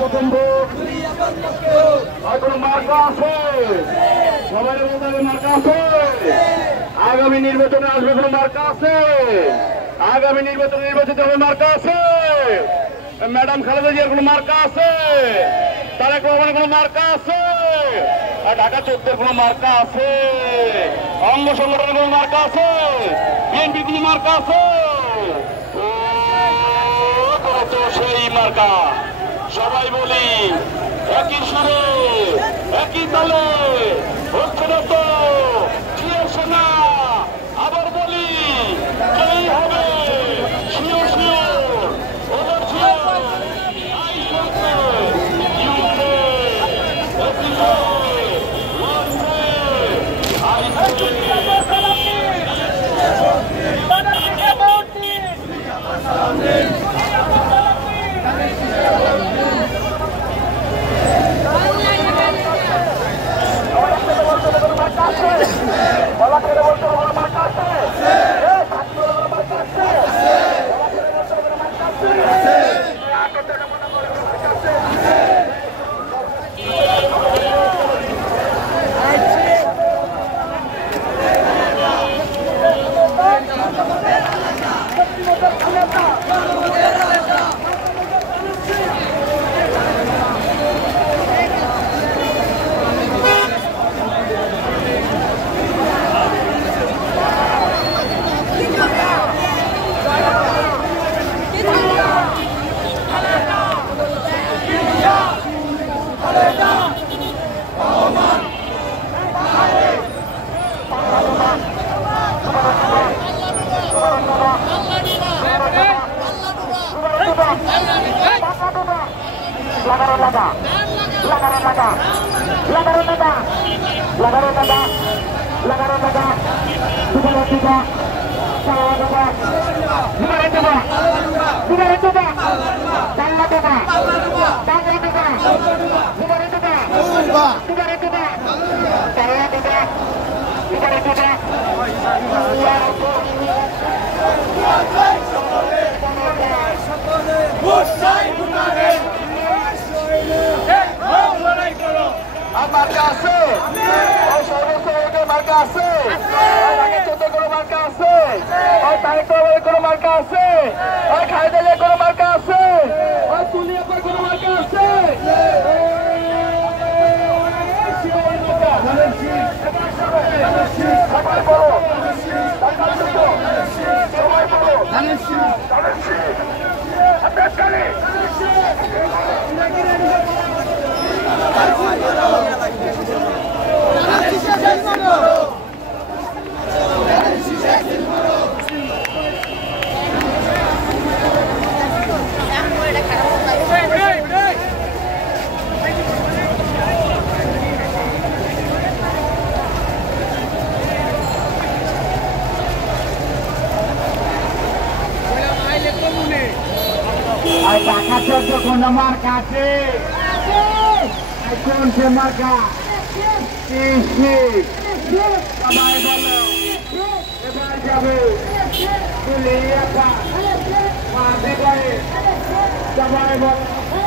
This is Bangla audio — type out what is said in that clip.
প্রথম ভোট এখন মার্কা আছে, সবাই মার্কা আছে। আগামী নির্বাচনে আসবে কোনো মার্কা আছে? আগামী নির্বাচনে নির্বাচিত হবে মার্কা আছে? ম্যাডাম খালেদা জিয়ার কোনো মার্কা আছে? তারেক রহমানের কোনো মার্কা আছে? ঢাকা 14 কোনো মার্কা আছে? অঙ্গ সংগঠনের কোনো মার্কা আছে? বিএনপির কোনো মার্কা আছে? সেই মার্কা সবাই বলি একই সুরে একই তালে হচ্ছে না তো না। আবার বলি এই হবে শিও শিও ওভার শিও মার্কা আছে, মার্কা আছে, কোনো মার্কা আছে, তারেক রহমানের কোনো মার্কা আছে, খালেদা জিয়ার কোনো মার্কা আছে, তুলিয়াপার কোনো মার্কা আছে। ঢাকা 14 কোন মার্কা আছে? কোন সে মার্কা? সবাই বলো এবার যাবে সবাই বলো।